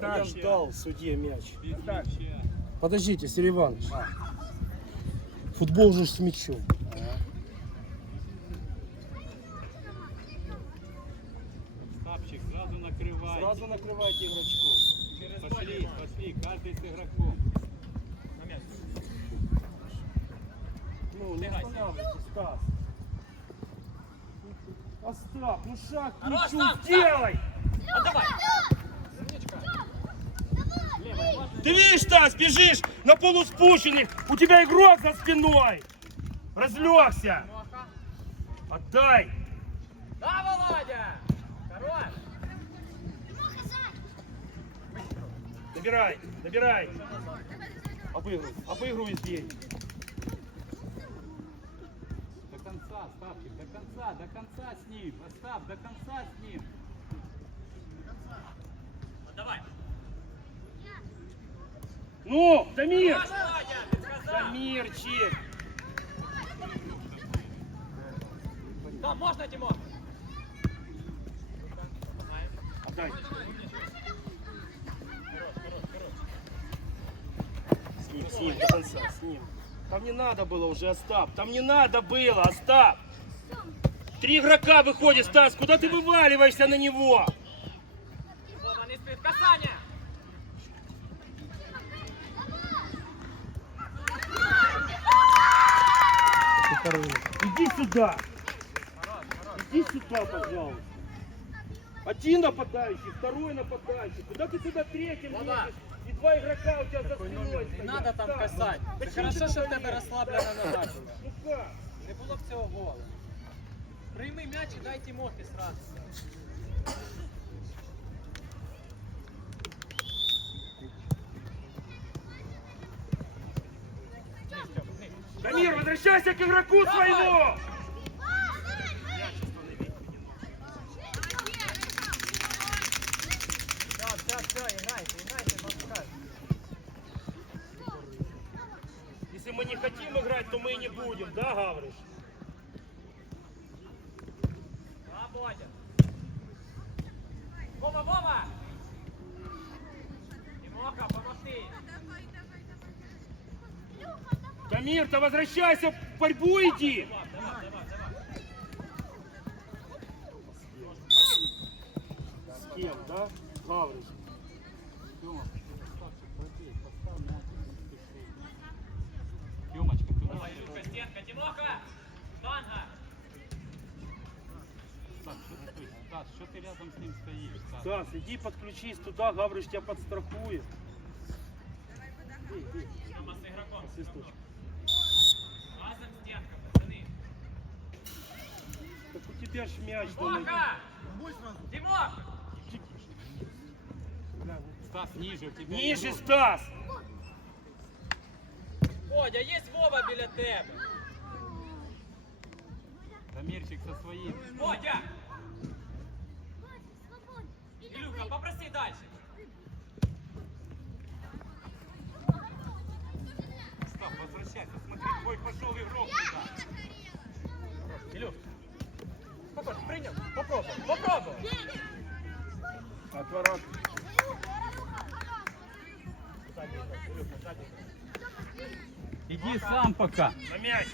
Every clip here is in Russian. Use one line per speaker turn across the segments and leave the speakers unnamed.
Я ждал судье мяч. Подождите, Сергей Иванович. Футбол же с мячом.
Стапчик, сразу накрывай.
Сразу накрывайте игрочков.
Пошли, пошли, каждый с игроком.
Ну, не останавливайте, Стас. Остап, ну шаг к мячу сделай! Ты видишь, Стас, бежишь на полуспущенных, у тебя игрок за спиной. Разлегся. Отдай.
Да, Володя! Хорош!
Добирай, добирай. Обыгрывай, обыгрывай здесь.
До конца, Стапчик, до конца, до конца с ним. Остап, до конца с ним.
Давай!
Ну, Дамир,
Володя, ты сказал!
Дамирчик.
Да, можно, Тимон?
Отдай. С ним, с ним, до конца, с ним. Там не надо было уже, Остап. Там не надо было, Остап. Три игрока выходит, Стас. Куда ты вываливаешься на него?
Вот он испит касание!
Иди сюда. Иди сюда, пожалуйста. Один нападающий, второй нападающий. Куда ты сюда третьим лезешь? И два игрока у тебя за спиной
Не
стоят.
надо там
Стас,
касать.
ну,
Це хорошо,
ты
що в
туда
тебе розслаблена нога.
Ну как?
Не було б цього голу. Прийми м'яч і дай Тимохи сразу.
Дамир, возвращайся к игроку своему!
Вова, Вова! Тимоха, помогти.
Дамир, ты возвращайся, в борьбу иди!
Давай, давай, давай.
С кем, да? Гавриш.
Тёма, Стапчик, пробей, поставь мяч, не спеши. Тёмочка, туда.
Ой, Люка, стенка, Тимоха! Штанга!
Стас, что ты, Стас, что ты рядом с ним Стас,
иди подключись туда, Гавриш тебя подстрахует.
С игроком.
Так у тебя ж мяч там.
Тимох!
Стас, ниже, у тебя
Ниже. Стас!
Бодя, є Вова біля тебе.
Дамирчик со своим.
Бодя! Дальше.
Стас, возвращайся, смотри, твой пошел игрок туда.
Ілюх. Попробуй, прийняв. Попробуй, попробуй.
Отворот.
Иди сам пока.
На мяч.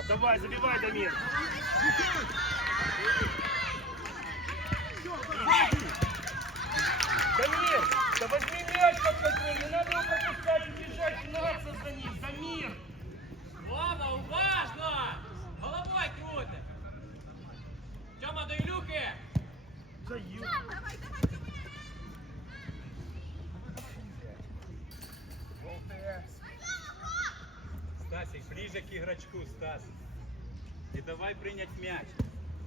Отдавай, забивай, Дамир. Дамир, да возьми мяч под контроль, не надо его пропускать и бежать, гнаться за ним. Дамир!
Вова, уважно! Головой крути. Тьома до Ілюхи.
Даю.
Стасик, ближе к игрочку, Стас. Не давай принять мяч.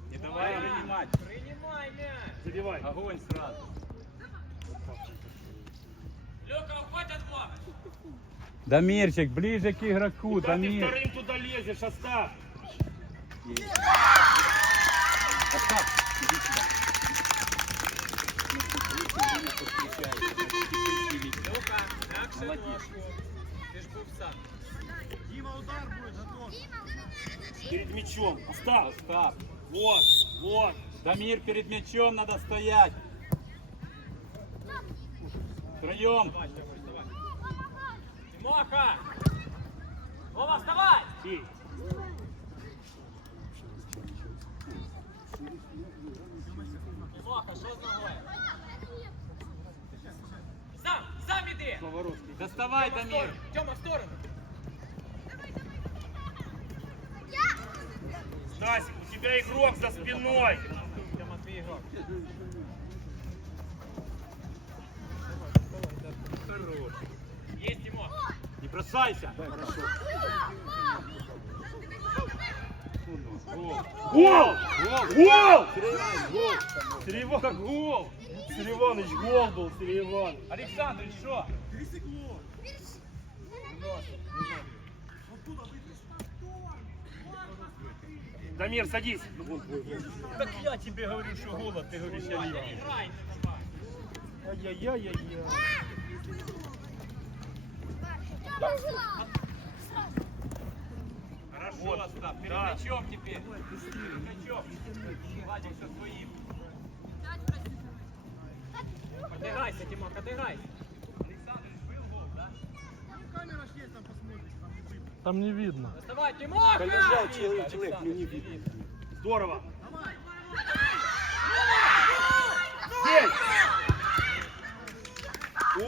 Не давай
Да.
принимать.
Приймай м'яч.
Забивай.
Огонь сразу. Дамирчик, ближе к игроку,
Куда ты
Дамир.
вторым туда лезешь, Остап?
Ж був сам.
Перед мячом. Остап.
Остап.
Вот, вот.
Дамир, перед мячом надо стоять. Втроем.
Тимоха! Вова, вставай!
Бей.
Тимоха, що з ногою? Сам, сам іди!
Словородский.
Доставай,
Тьома, в
Дамир.
сторону. Тьома, в сторону.
Стасик, у тебя игрок за спиной.
Тьома, твій ігрок.
Хорош.
Є, Тимоха.
Бросайся. Гол.
Гол!
Гол.
Гол!
Гол.
Иванович, гол! Сергей Иванович, гол был, Сергей Иванович.
Александр, что?
Дамир, садись.
Так я тебе говорю, что гол, а ты говоришь, я не
Грай, не давай.
Ай-яй-яй-яй.
Хорошо,
Вот.
Остап, перед
Да.
мячом теперь. Перед мячом. Вадик со своим.
Отыграйся, Тимоха, отыграйся.
Александр, был гол, да?
Там не видно.
Доставай, Тимоха!
Полежал
Видно,
человек, человек, ну, не видно.
видно.
Здорово. Здесь.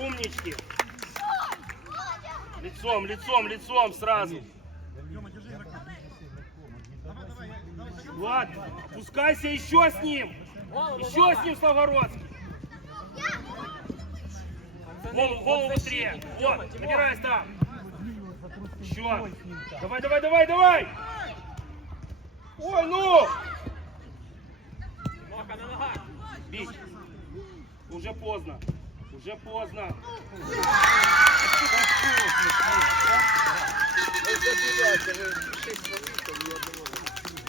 Умнички. Лицом, лицом, лицом сразу. Ладно, пускайся еще с ним. Еще с ним Славгородский. Голову, голову
вот
быстрее. Вот, набирай там. Еще. Давай, давай, давай, давай. Ой, ну.
Тимоха на ногах.
Бить. Уже поздно. Уже поздно.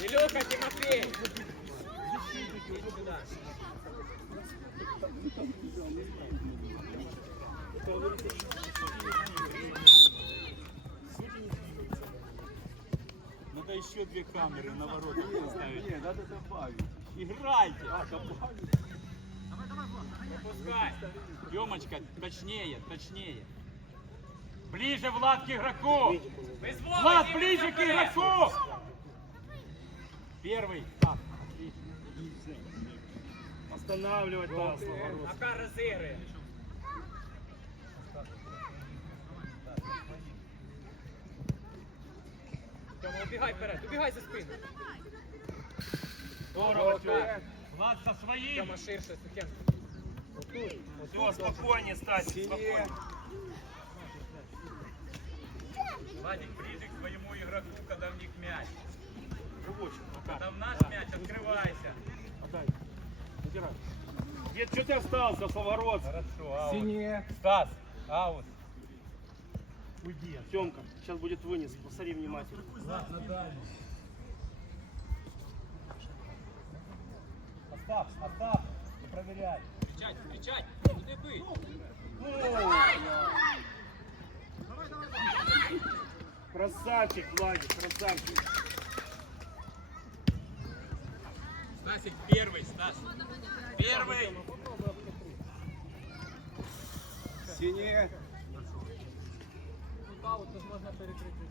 Илюха, Тимофей.
Надо еще две камеры на воротах поставить. Нет, надо добавить. Играйте.
Пускай.
Емочка, точнее, точнее. Ближе, Влад, к игроку. Влад, ближе к игроку. Первый. Так,
Останавливать.
Макар разыгрывает. Тёма, убегай вперед, убегай за спину.
Здорово.
Влад со своим.
Тёма, ширше.
Все, спокойнее, Стасик, спокойнее.
Владик, ближе к своему игроку, когда в них мяч.
Рабочий.
Когда в наш мяч, открывайся.
Отдай. Набирай. Дед, что ты остался, Славгородский?
Хорошо, аут.
Синие.
Стас, аут.
Уйди. Тёмка, сейчас будет вынес. Посмотри внимательно.
Остап, Остап, не проверяй.
Кричать, кричать, куди бить?
Красавчик, Владик, красавчик.
Стасик первый, Стас. Первый.
Синие.
Аут, тут можна перекрити.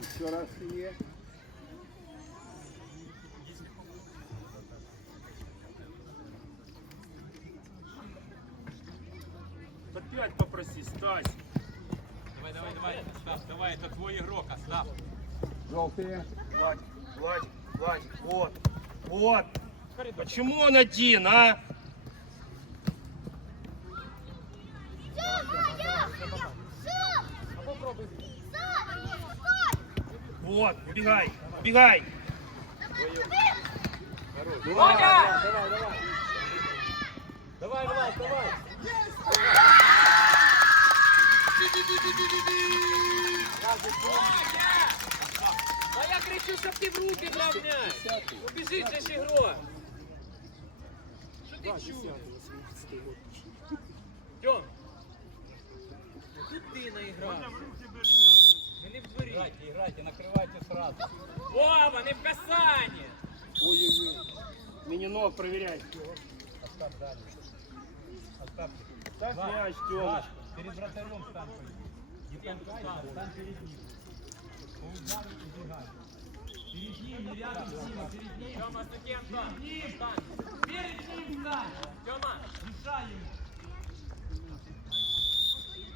Еще раз синие.
Опять попроси, Стась.
Давай, давай, давай, Остап, давай, это твой игрок, Остап.
Желтые.
Владик, Владик, Владик, вот, вот. Почему он один, а?
А попробуй.
Вот, убегай, убегай. Давай!
Давай, давай. Давай, Влад, давай.
А я кричу, щоб ти в руки брав м'яч. Убіжить же ж ігрок. Що ти чуєш? Тьом. Тут ти наіграв. Ми не в дворі.
Играйте, играйте, накрывайте сразу.
Вова, не в касанні.
Ой-ой-ой. Мининок проверяй.
Остап дальше. Оставьте.
Ставь
Влад,
мяч,
Влад,
Тёмыч.
перед вратарем стань. Перед ним. Перед ним, не рядом с ним, а перед ним.
Тьома, з таким стань. Стань.
Перед ним стань.
Тьома.
Мешай ему.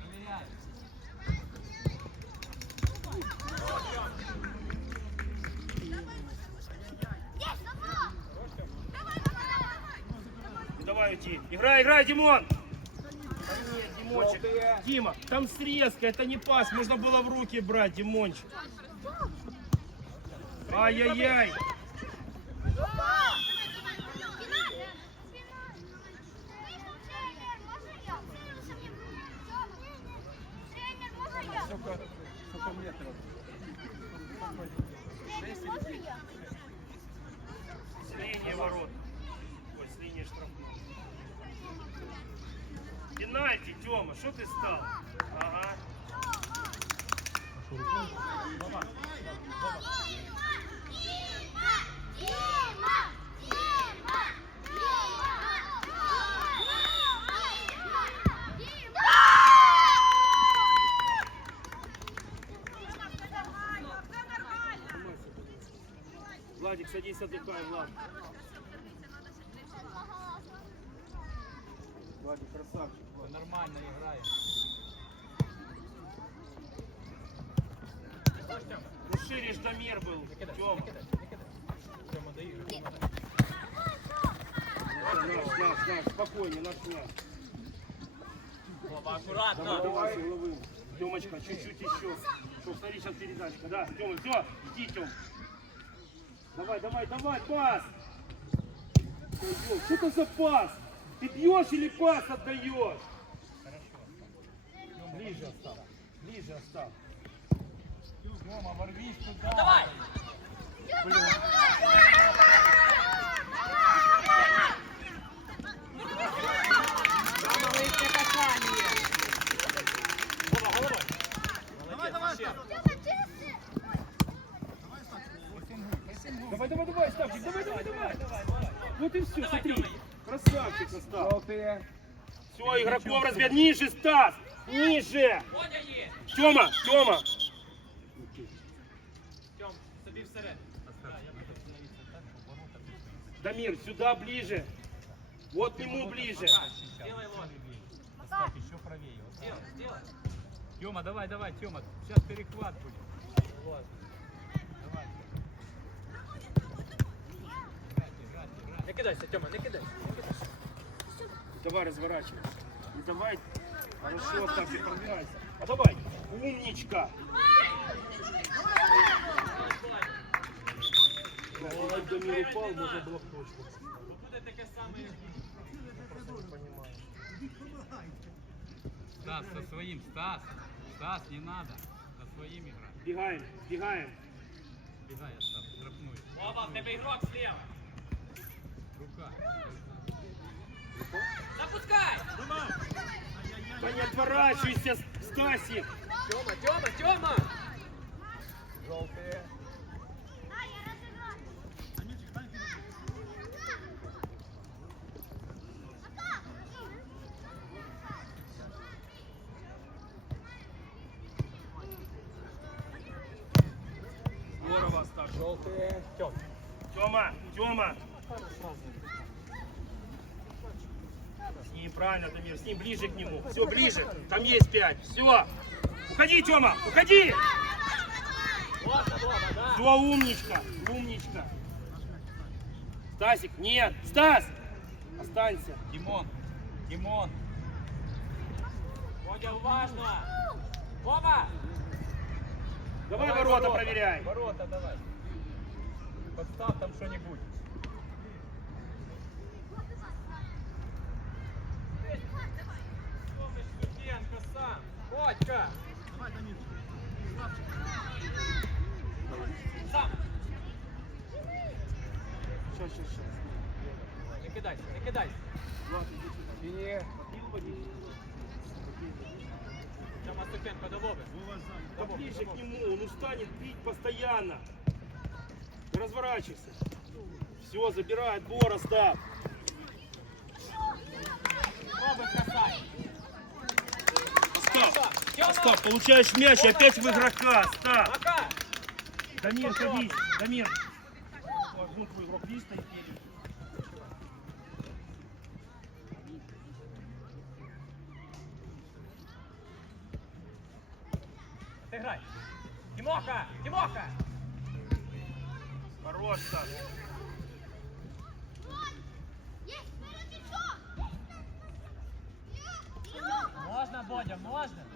Проверяй.
Давай уйти. Играй, играй, Димон. Димончик. Дима, там срезка, это не пас. Можно было в руки брать, Димончик. Ай-яй-яй.
Сколько, сколько метров?
С линии ворот. Ой, с линии штрафной. Тёма, что ты стал? Ага. Владик, садись, отдыхай, Влад. Владик, красавчик.
Всё Нормально играешь.
Ну шире ж Дамир был, Тёма.
Тёма, доигрывай.
Наш, наш, наш, спокойнее, наш мяч.
Вова,
Давай,
акуратно.
давай, с головы. Тёмочка, чуть-чуть еще. Что, смотри, сейчас передачка. Да, Тёма, все, иди, Тём. Давай, давай, давай, пас. Что это за пас? Ты бьешь или пас отдаешь? Ближе остав. Ближе остав.
Тёма, ворвись туда.
Давай. Головой. Молодець, ще.
Давай, давай, давай, Ставчик, давай, давай, давай. Вот и все, смотри. Красавчик.
Желтые.
Все, игроков разбер. Ниже, Стас.
Є.
Тёма, Тёма.
Тьом, собі всередину.
Дамир, сюда ближе. Вот к нему ближе.
Сделай.
Оставь еще правее. Вот
Сделай, сделай.
Тёма, давай, давай, Тёма. Сейчас перехват будет.
Вот.
Давай. Играть, играть, играть.
Не кидайся, Тьома, не кидайся.
Давай, разворачивай. И давай. Хорошо, так и пробирайся. А давай. Умничка. Ой, Дамир упал, можно было в точку.
Буде таке саме.
Стас, со своим, Стас. Стас, не надо. Со своим играй.
Бегаем, бегаем.
Бегай, Остап, штрафную.
Вова, в тебе ігрок зліва.
Рука.
Запускай!
Да не отворачивайся, Стасик.
Тьома, Тьома, Тьома!
Желтые.
Здорово, Стас.
Желтые.
Тёма, Тёма. С ним правильно, Дамир, с ним ближе к нему. Все, ближе. Там есть пять. Все. Уходи, Тёма, уходи. Все, умничка, умничка. Стасик, нет, Стас, останься.
Димон, Димон.
Водя, уважно! Вова!
Давай, ворота проверяй.
Ворота давай. Подстав там что-нибудь.
Бодька! Сам!
Сейчас, сейчас, сейчас.
Не кидайся, не кидайся.
Влад, иди сюда. Подбил.
Тьома Ступенко до Вови.
Да ближе к нему, он устанет бить постоянно. Не разворачивайся. Все, забирай отбор, Остап.
Вови красавчик.
Остап, получаешь мяч и опять в игрока, Остап. Дамир, садись, Дамир. Вон твой игрок, стоит перед.
Отыграй! Тимоха! Тимоха!
Хорош, Стас.
Можна, Бодя, можна.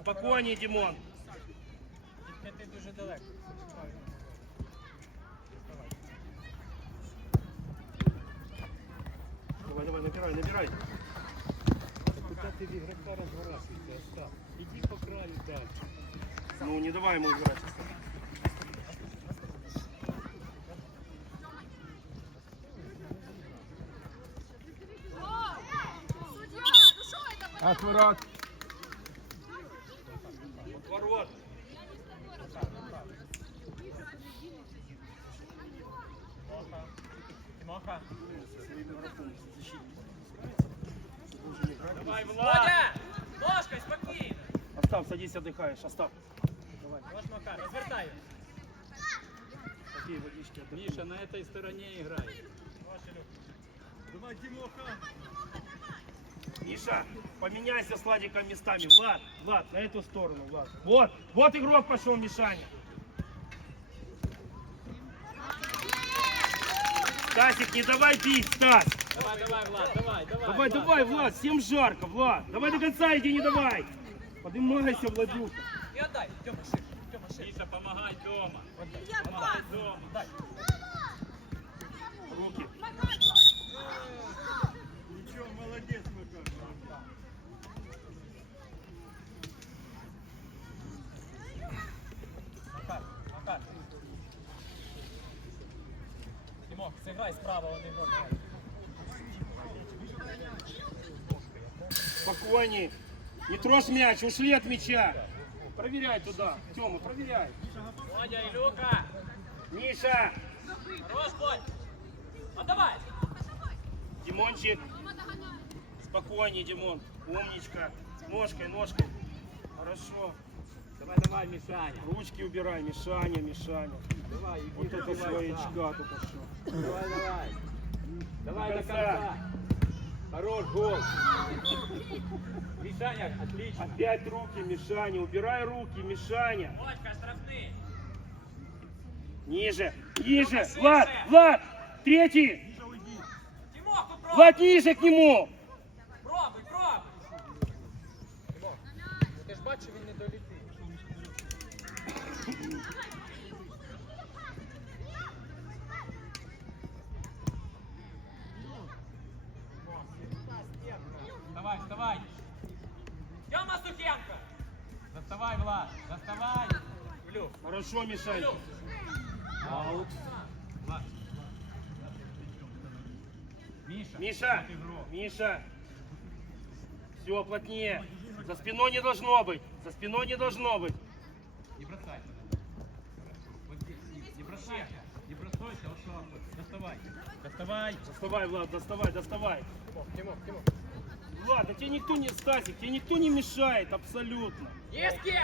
Спокойнее, Димон.
Тільки ти дуже далеко.
Давай, давай, набирай, набирай.
Куди ти в ігрока розворачуєшся, Остап? Іди по краю далі.
Ну, не давай ему играть. Остап.
Акурат.
Давай, Влад.
Бодя! Ножкой, спокійно.
Остап, садись, отдыхаешь. Остап. Давай,
Нож Макар, розвертай.
попей водички, отдохни.
Міша, на этой стороне играй.
Нож, Ілюх.
Давай, Тимоха.
Миша, поменяйся с Владиком местами. Влад, Влад, на эту сторону, Влад. Вот, вот игрок пошел, Мишаня. Стасик, не давай бить, Стас.
Давай, давай, Влад, давай, давай.
Давай, давай, Влад, всем жарко, Влад. Давай до конца иди, не давай. Поднимайся, Владюка.
І отдай. Тьома, ширше. Тьома, ширше.
Миша, помогай дома. Помогай дома.
Дай.
Руки.
Ничего, молодец, Макар.
Макар, Макар. Тимох, зіграй справа один гол.
Спокойней. Не трожь мяч, ушли от мяча. Проверяй туда. Тёма, проверяй.
Бодя, Ілюка.
Миша,
Бодь. Отдавай.
Димончик. Спокойней, Димон. Умничка. Ножкой, ножкой. Хорошо.
Давай, давай, Мишаня.
Ручки убирай, Мишаня, Мишаня.
Давай, иди
Вот это
сам.
своячка тут пошел.
Давай, давай. Давай
До
до
конца.
Хорош гол. Мишаня, отлично.
Опять руки, Мишаня. Убирай руки, Мишаня.
Бодька, штрафний.
Ниже, ниже. Влад, Влад. Третий.
Тимоху, пробуй.
Влад, ниже к нему.
Пробуй, пробуй. Тимох, ти ж бачив, він не долетить.
Вставай, вставай!
Тьома Сухенко.
Доставай, Влад! Доставай!
Ілюх,
Хорошо, Мишаня.
Ілюх.
Аут.
Влад! Миша!
Миша. Миша. Все, плотнее. За спиной не должно быть. За спиной не должно быть.
Не бросай. Вот здесь. Не бросай. Не бросайся. Доставай. Доставай.
Доставай, Влад, доставай, доставай.
Тимох, Тимох, Тимох
Влад, да тебе никто не, Стасик, тебе никто не мешает, абсолютно.
Є з ким?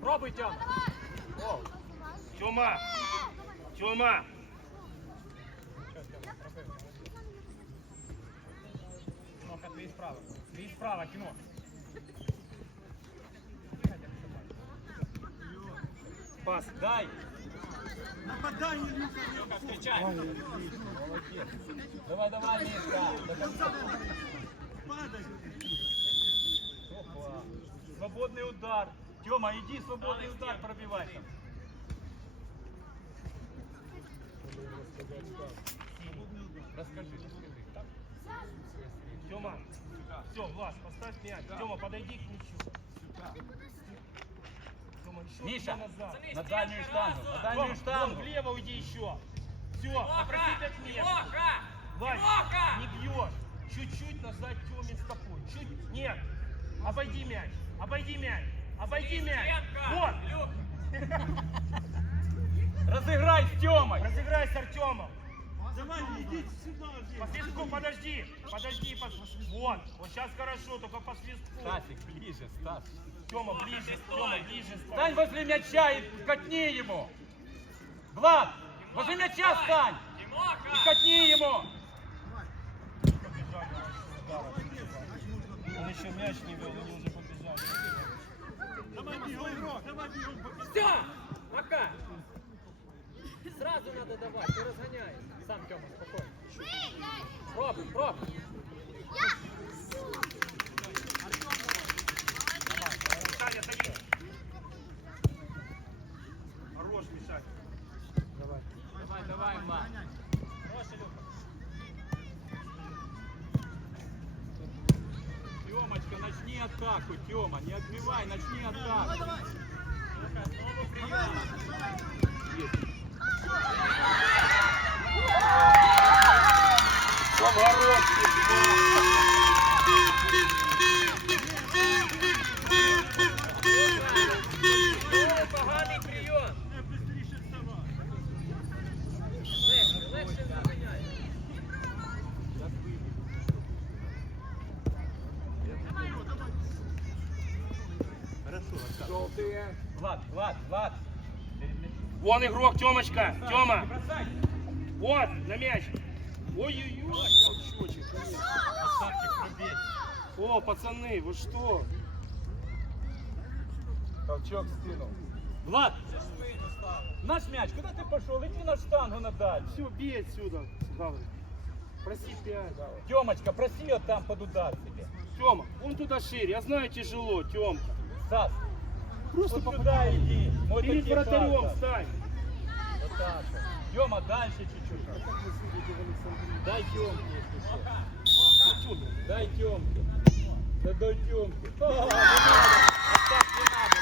Пробуй, Тьома. О,
Тёма, Тёма.
що Тьома, пробив. Тимоха, твій справа. Твій справа, Тимох.
Пас.
Дай.
Встречай.
Давай, давай. До конца.
Опа. Свободный удар. Тёма, иди, свободный удар пробивай. там.
Расскажи, расскажи.
Тёма, все, Влад, поставь мяч. Тёма, подойди к мячу. Еще
Миша,
назад.
на дальнюю штангу, на дальнюю штангу.
вон, влево уйди еще. Все,
Тимоха!
попроси пять метров.
Тимоха!
Вань,
Тимоха!
не бьешь. Чуть-чуть назад Тёме стопой. Чуть. Нет. Обойди мяч. Обойди мяч. Обойди мяч. Вот.
Разыграй с Тёмой.
Разыграй с Артемом. Давай, иди сюда. По свистку, подожди. Подожди. пос- Вот. Вот сейчас хорошо, только по свистку.
Стасик, ближе, Стас.
Тёма, ближе. Тёма, ближе.
Стань возле мяча и катни ему. Влад, возле мяча стань и катни ему.
Он еще мяч не вел, они уже побежали.
Все! Пока! Сразу надо давать, не разгоняй. Сам Тёма, спокойно. Пробуй, пробуй.
Саня, садись. Хорош мешать. Давай.
Давай, давай, Влад.
Хорош, Илюха.
Тёмочка, начни атаку, Тёма, не отбивай, начни Влад, Влад, Влад.
Вон игрок, Тёмочка. Тёма.
Бросай.
Вот, на мяч. Ой-ой-ой.
рубей.
О, пацаны, вы что?
Толчок скинул. Влад, наш мяч, куда ты пошел? Иди на штангу надаль.
Все, бей отсюда. Гаврик. Проси пять.
Тёмочка, проси ее там под удар себе.
Тёма, вон туда шире. Я знаю, тяжело, Тёмка.
Стас,
Просто
вот туда иди. Вот
Перед вратарем
шага.
встань.
Вот так вот. Тёма, дальше чуть-чуть. Дай Тёмке, если что. Дай Тёмке. Да дай Тёмке. О, не надо. А так не надо.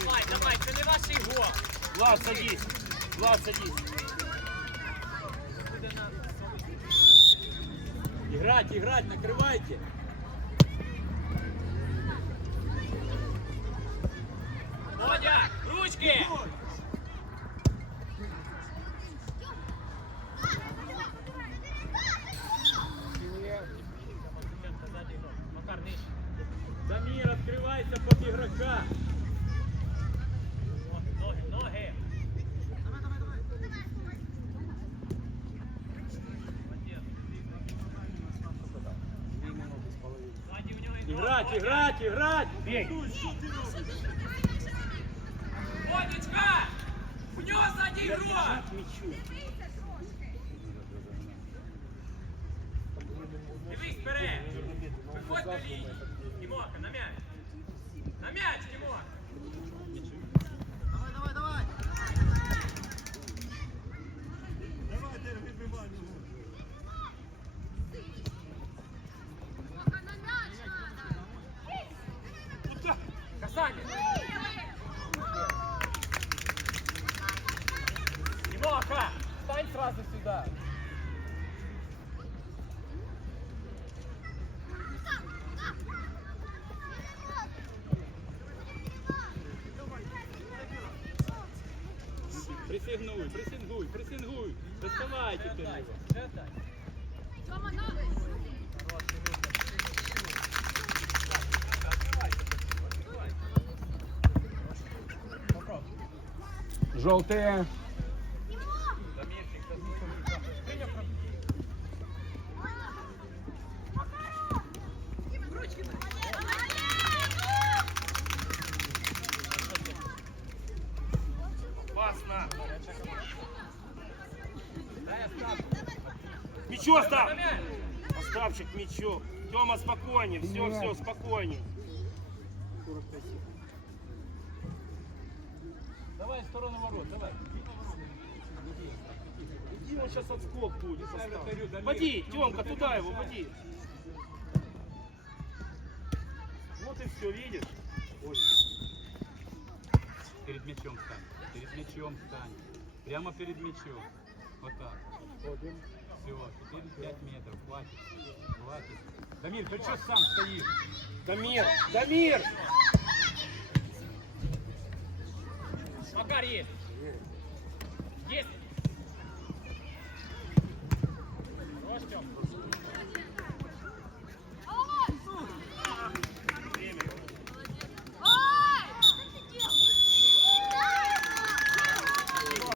Давай, давай, це не ваш ігор.
Влад, садись. Влад, садись.
Буде на
Играть, играть, накрывайте.
Водя, ручки! Макар, нижче.
Дамир, открывайся под игрока.
Ноги, ноги. Владі, у нього ігор.
Играть, играть, играть.
Бей.
Водечка! У нього ззаді ігор!
К мячу.
Дивись вперед! Виходь до лінії! Тімоха, на м'яч! На м'яч,
присягнуй, присягнуй. Доставайте ты его. Желтые.
Классно.
Дай Остапу.
Мячу оставь.
На м'яч!
Оставчик, мячу. Тёма, спокойнее. Все, все, спокойнее. 45 секунд.
Давай в сторону ворот, давай.
него сейчас отскок будет. Води, Тёмка, туда его, води. Вот и все, видишь? Ой.
Перед мячом стань. Перед мячом стань. Прямо перед мячом. Вот так. 4-5 метров, хватит. Хватит. Дамир, ты что сам стоишь?
Дамир, Дамир!
Макар есть. Есть. Ростем.